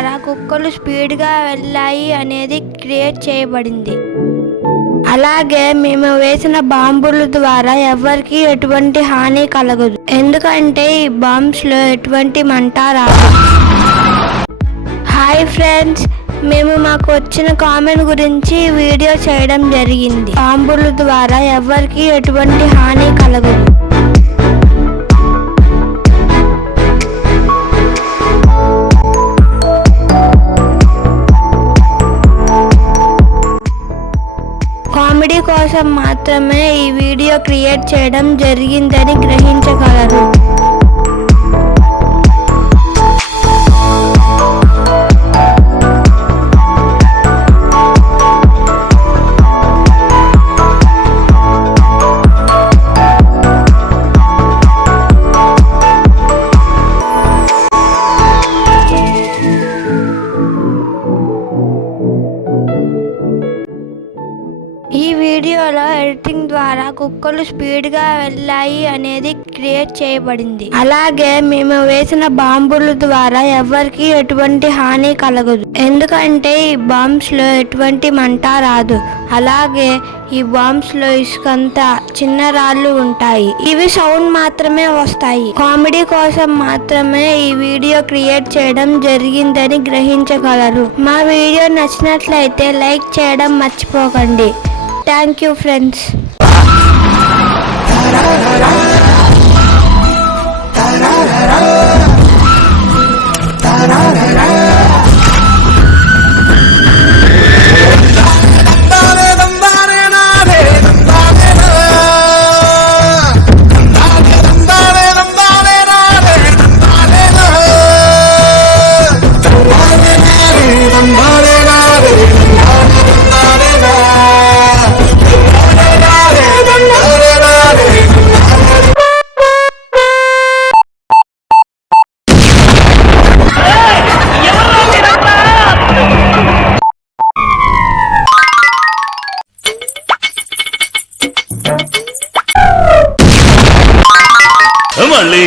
ద్వారా కుక్కలు స్పీడ్గా వెళ్ళాయి అనేది క్రియేట్ చేయబడింది. అలాగే మేము వేసిన బాంబుల ద్వారా ఎవరికి ఎటువంటి హాని కలగదు, ఎందుకంటే ఈ బాంబ్స్ లో ఎటువంటి మంట రాదు. హాయ్ ఫ్రెండ్స్, మేము మాకు వచ్చిన కామెంట్ గురించి వీడియో చేయడం జరిగింది. బాంబుల ద్వారా ఎవరికి ఎటువంటి హాని కలగదు. కామెడీ కోసం మాత్రమే ఈ వీడియో క్రియేట్ చేయడం జరిగిందని గ్రహించగలరు. ఈ వీడియోలో ఎడిటింగ్ ద్వారా కుక్కలు స్పీడ్గా వెళ్ళాయి అనేది క్రియేట్ చేయబడింది. అలాగే మేము వేసిన బాంబుల ద్వారా ఎవరికి ఎటువంటి హాని కలగదు, ఎందుకంటే ఈ బాంబ్స్ లో ఎటువంటి మంట రాదు. అలాగే ఈ బాంబ్స్ లో ఇసుకంతా చిన్న రాళ్ళు ఉంటాయి. ఇవి సౌండ్ మాత్రమే వస్తాయి. కామెడీ కోసం మాత్రమే ఈ వీడియో క్రియేట్ చేయడం జరిగిందని గ్రహించగలరు. మా వీడియో నచ్చినట్లయితే లైక్ చేయడం మర్చిపోకండి. Thank you friends. మళ్ళీ